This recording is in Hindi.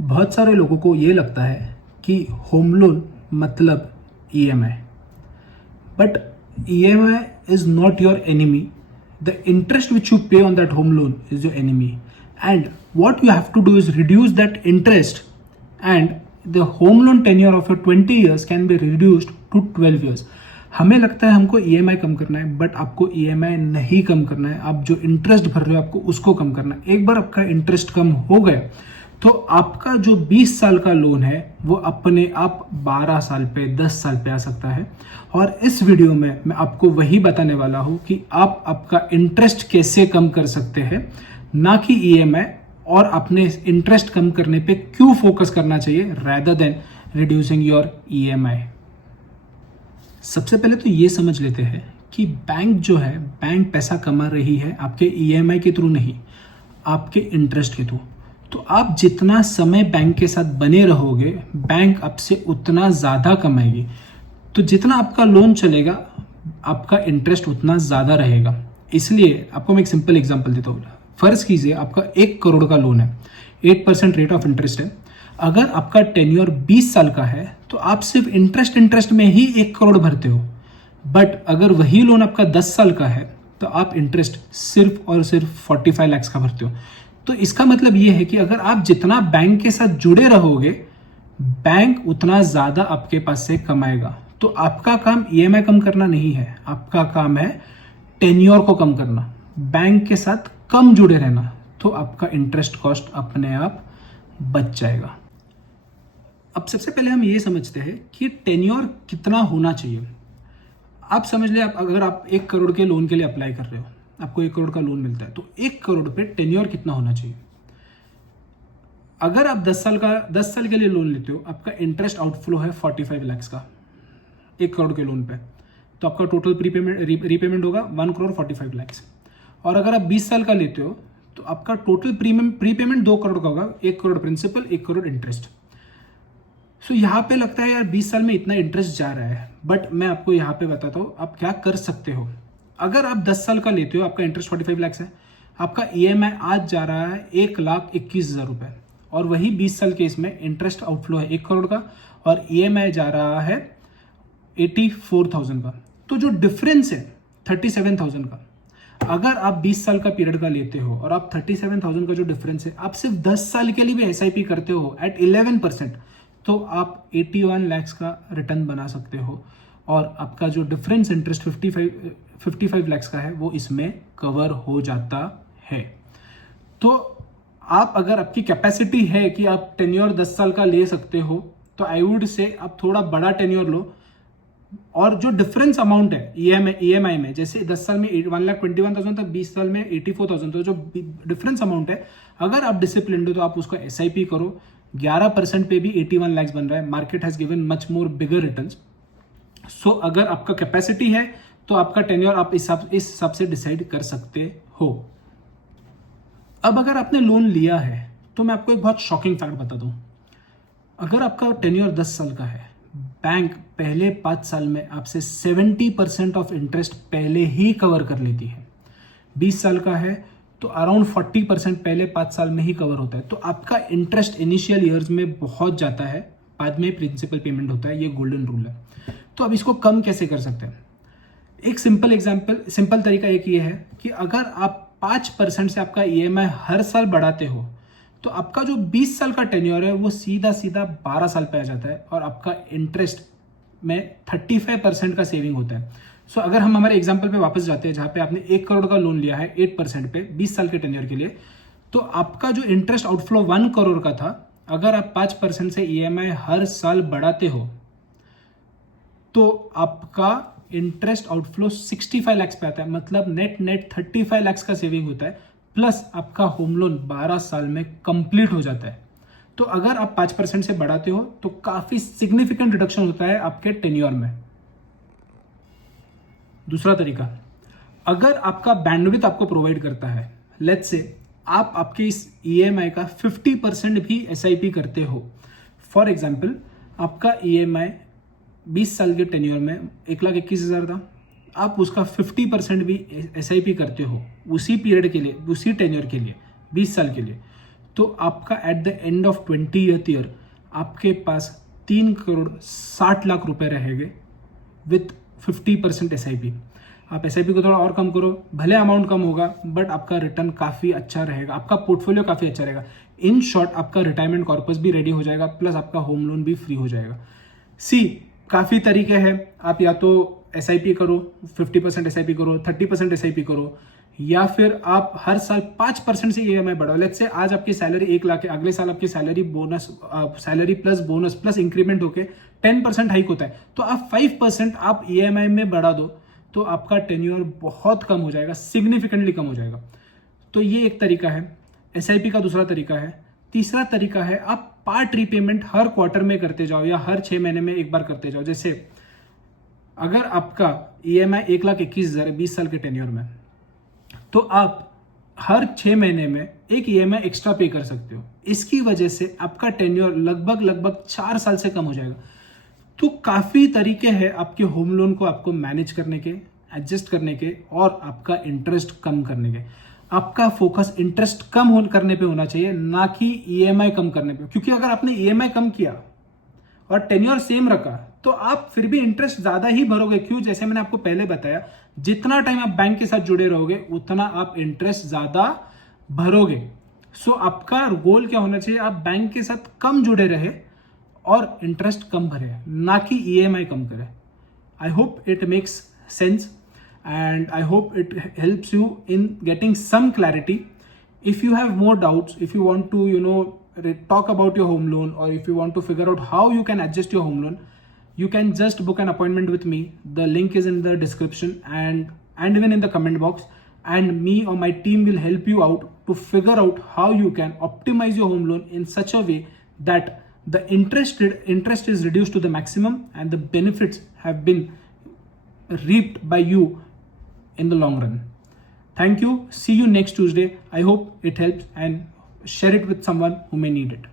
बहुत सारे लोगों को ये लगता है कि होम लोन मतलब EMI, but EMI is not your enemy. The interest which you pay on that home loan is your enemy, and what you have to do is reduce that interest, and the home loan tenure of your 20 years can be reduced to 12 years. हमें लगता है हमको ईएमआई कम करना है, बट आपको ईएमआई नहीं कम करना है. आप जो इंटरेस्ट भर रहे हो आपको उसको कम करना है. एक बार आपका इंटरेस्ट कम हो गया तो आपका जो 20 साल का लोन है वो अपने आप 12 साल पे 10 साल पे आ सकता है. और इस वीडियो में मैं आपको वही बताने वाला हूँ कि आप आपका इंटरेस्ट कैसे कम कर सकते हैं, ना कि ईएमआई, और अपने इंटरेस्ट कम करने पे क्यों फोकस करना चाहिए rather than reducing your EMI. सबसे पहले तो ये समझ लेते हैं कि बैंक जो है, बैंक पैसा कमा रही है आपके ईएमआई के थ्रू नहीं, आपके इंटरेस्ट के थ्रू. तो आप जितना समय बैंक के साथ बने रहोगे बैंक आपसे उतना ज़्यादा कमाएगी. तो जितना आपका लोन चलेगा आपका इंटरेस्ट उतना ज़्यादा रहेगा. इसलिए आपको मैं एक सिंपल एग्जांपल देता हूँ. फर्ज कीजिए आपका 1 करोड़ का लोन है, 8% रेट ऑफ इंटरेस्ट है. अगर आपका टेन्योर 20 साल का है तो आप सिर्फ इंटरेस्ट में ही 1 करोड़ भरते हो. बट अगर वही लोन आपका 10 साल का है तो आप इंटरेस्ट सिर्फ और सिर्फ 45 लाख का भरते हो. तो इसका मतलब ये है कि अगर आप जितना बैंक के साथ जुड़े रहोगे बैंक उतना ज़्यादा आपके पास से कमाएगा. तो आपका काम ईएमआई कम करना नहीं है, आपका काम है टेन्योर को कम करना, बैंक के साथ कम जुड़े रहना. तो आपका इंटरेस्ट कॉस्ट अपने आप बच जाएगा. अब सबसे पहले हम ये समझते हैं कि टेन्योर कितना होना चाहिए. आप समझ ले, अगर आप 1 करोड़ के लोन के लिए अप्लाई कर रहे हो, आपको 1 करोड़ का लोन मिलता है, तो 1 करोड़ पे टेन्योर कितना होना चाहिए. अगर आप 10 साल के लिए लोन लेते हो, आपका इंटरेस्ट आउटफ्लो है 45 लाख का 1 करोड़ के लोन पे, तो आपका टोटल रीपेमेंट होगा 1 करोड़ 45 लाख. और अगर आप 20 साल का लेते हो तो आपका टोटल प्रीपेमेंट 2 करोड़ का होगा, 1 करोड़ प्रिंसिपल 1 करोड़ इंटरेस्ट. सो यहाँ पे लगता है यार 20 साल में इतना इंटरेस्ट जा रहा है, बट मैं आपको यहाँ पे बताता हूँ आप क्या कर सकते हो. अगर आप 10 साल का लेते हो, आपका इंटरेस्ट 45 लाख है, आपका ईएमआई आज जा रहा है 1,21,000 रुपए, और वही 20 साल के इसमें इंटरेस्ट आउटफ्लो है 1 करोड़ का और ईएमआई जा रहा है 84,000 का. तो जो डिफरेंस है 37,000 का, अगर आप 20 साल का पीरियड का लेते हो और आप 37,000 का जो डिफरेंस है, आप सिर्फ 10 साल के लिए भी एसआईपी करते हो एट 11%, तो आप 81 लाख का रिटर्न बना सकते हो. और आपका जो डिफरेंस इंटरेस्ट 55 लाख का है वो इसमें कवर हो जाता है. तो आप, अगर आपकी कैपेसिटी है कि आप टेन्योर 10 साल का ले सकते हो, तो आई वुड से आप थोड़ा बड़ा टेन्योर लो. और जो डिफरेंस अमाउंट है ईएमआई में, जैसे 10 साल में 1,21,000 था, 20 साल में 84,000, तो जो डिफरेंस अमाउंट है, अगर आप डिसिप्लिन हो तो आप उसको एसआईपी करो. 11% पे भी 81 लाख बन रहा है. Market has given much more bigger returns. So अगर आपका कैपेसिटी है तो आपका टेन्योर आप इस हिसाब से डिसाइड कर सकते हो. अब अगर आपने लोन लिया है तो मैं आपको एक बहुत शॉकिंग फैक्ट बता दूं. अगर आपका टेन्योर 10 साल का है, बैंक पहले 5 साल में आपसे 70% ऑफ इंटरेस्ट पहले ही कवर कर लेती है. 20 साल का है तो अराउंड 40% पहले 5 साल में ही कवर होता है. तो आपका इंटरेस्ट इनिशियल ईयर्स में बहुत जाता है, बाद में प्रिंसिपल पेमेंट होता है. ये गोल्डन रूल है. तो अब इसको कम कैसे कर सकते हैं. एक सिंपल तरीका एक ये है कि अगर आप 5% से आपका ईएमआई हर साल बढ़ाते हो तो आपका जो 20 साल का टेन्योर है वो सीधा 12 साल पे आ जाता है, और आपका इंटरेस्ट में 35% का सेविंग होता है. सो अगर हम हमारे एग्जांपल पे वापस जाते हैं, जहां पे आपने 1 करोड़ का लोन लिया है 8% पे 20 साल के टेन्योर के लिए, तो आपका जो इंटरेस्ट आउटफ्लो 1 करोड़ का था, अगर आप 5% से ईएमआई हर साल बढ़ाते हो तो आपका इंटरेस्ट आउटफ्लो 65 लाख पे आता है. मतलब नेट 35 लाख का सेविंग होता है, प्लस आपका होम लोन 12 साल में कंप्लीट हो जाता है. तो अगर आप 5% से बढ़ाते हो तो काफी सिग्निफिकेंट रिडक्शन होता है आपके टेन्योर में. दूसरा तरीका, अगर आपका बैंडविड्थ आपको प्रोवाइड करता है, लेट्स से आप आपके इस ईएमआई का 50% भी एसआईपी करते हो. फॉर एग्जांपल, आपका ईएमआई 20 साल के टेन्योर में 1,21,000 था, आप उसका 50% भी एसआईपी करते हो उसी पीरियड के लिए, उसी टेन्योर के लिए, 20 साल के लिए, तो आपका at the end of 20th year आपके पास 3,60,00,000 रुपए रहेंगे विथ 50% SIP। आप SIP को थोड़ा और कम करो, भले अमाउंट कम होगा बट आपका रिटर्न काफ़ी अच्छा रहेगा, आपका पोर्टफोलियो काफ़ी अच्छा रहेगा। इन शॉर्ट आपका रिटायरमेंट कॉर्पस भी रेडी हो जाएगा, प्लस आपका होम लोन भी फ्री हो जाएगा। काफ़ी तरीके हैं, आप या तो SIP करो, 50% SIP करो, 30% SIP करो, या फिर आप हर साल 5% से EMI बढ़ाओ। लेट्स से आज आपकी सैलरी 1 लाख है, अगले साल आपकी salary plus bonus plus increment होके 10% हाइक होता है, तो आप 5% आप EMI में बढ़ा दो, तो आपका टेन्योर बहुत कम हो जाएगा, सिग्निफिकेंटली कम हो जाएगा। तो ये एक तरीका है। SIP का दूसरा तरीका है। तीसरा तरीका है आप पार्ट रीपेमेंट हर क्वार्टर में करते जाओ या हर 6 महीने में एक बार करते जाओ। जैसे अगर आपका EMI 1,21,000 है 20 साल के टेन्योर में, तो आप हर 6 महीने में एक EMI एक्स्ट्रा पे कर सकते हो। इसकी वजह से आपका टेन्योर लगभग 4 साल से कम हो जाएगा। तो काफ़ी तरीके हैं आपके होम लोन को आपको मैनेज करने के, एडजस्ट करने के और आपका इंटरेस्ट कम करने के। आपका फोकस इंटरेस्ट कम करने पे होना चाहिए, ना कि EMI कम करने पे, क्योंकि अगर आपने EMI कम किया और टेन्योर सेम रखा तो आप फिर भी इंटरेस्ट ज्यादा ही भरोगे। क्यों? जैसे मैंने आपको पहले बताया, जितना टाइम आप बैंक के साथ जुड़े रहोगे उतना आप इंटरेस्ट ज्यादा भरोगे। सो आपका गोल क्या होना चाहिए? आप बैंक के साथ कम जुड़े रहे और इंटरेस्ट कम भरे, ना कि EMI कम करे। I hope it makes sense and I hope it helps you in getting some clarity. If you have more doubts, if you want to talk about your home loan, or if you want to figure out how you can adjust your home loan, you can just book an appointment with me. The link is in the description and even in the comment box, and me or my team will help you out to figure out how you can optimize your home loan in such a way that the interest is reduced to the maximum and the benefits have been reaped by you in the long run. Thank you. See you next Tuesday. I hope it helps, and share it with someone who may need it.